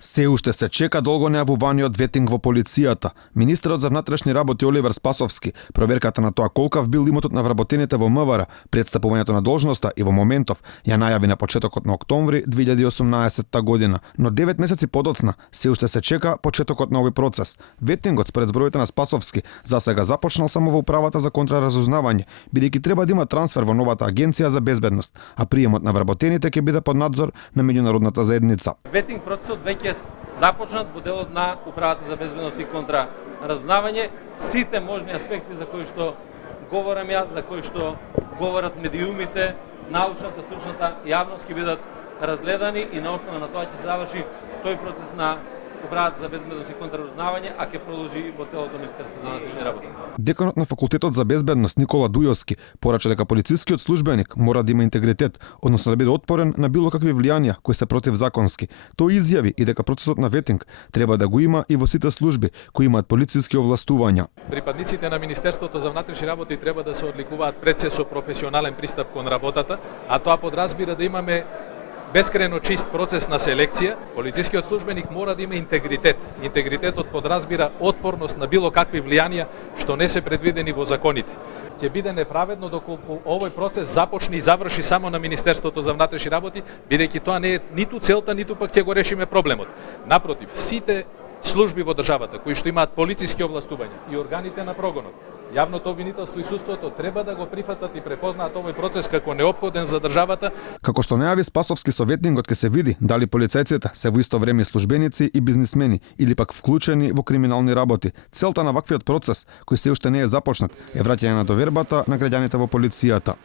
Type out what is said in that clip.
Се уште се чека долго нејавуваниот ветинг во полицијата. Министерот за внатрешни работи Оливер Спасовски проверката на тоа колкав бил имотот на вработените во МВР пред стапувањето на должноста и во моментов ја најави на почетокот на октомври 2018 година, но 9 месеци подоцна се уште се чека почетокот на овој процес. Ветингот според зборовите на Спасовски засега започнал само во управата за контраразузнавање, бидејќи треба да има трансфер во новата агенција за безбедност, а приемот на вработените ќе биде под надзор на меѓународната заедница. Ветинг процесот веќе започнат во делот на управата за безбедност и контраразузнавање. Сите можни аспекти за кои што говорам јас, за кои што говорат медиумите, научната, стручната јавност ќе бидат разгледани и на основа на тоа ќе се заврши тој процес на управата за безбедност и контраразузнавање, а ќе продолжи во целото Министерство за внатрешни работи. Деканот на факултетот за безбедност Никола Дујовски порача дека полицискиот службеник мора да има интегритет, односно да биде отпорен на било какви влијанија кои се противзаконски. Тој изјави и дека процесот на ветинг треба да го има и во сите служби кои имаат полициски овластувања. Припадниците на Министерството за внатрешни работи треба да се одликуваат пред се со професионален пристап кон работата, а тоа подразбира да имаме бескрено чист процес на селекција. Полицискиот службеник мора да има интегритет. Интегритетот подразбира отпорност на било какви влијанија што не се предвидени во законите. Ќе биде неправедно доколку овој процес започне и заврши само на Министерството за внатрешни работи, бидејќи тоа не е ниту целта, ниту пак ќе го решиме проблемот. Напротив, сите служби во државата кои што имаат полициски овластувања и органите на прогонот, јавното обвинителство и судството треба да го прифатат и препознаат овој процес како неопходен за државата. Како што најави Спасовски со ветингот ќе се види дали полицајците се во исто време службеници и бизнисмени или пак вклучени во криминални работи. Целта на ваквиот процес, кој се уште не е започнат, е враќање на довербата на граѓаните во полицијата.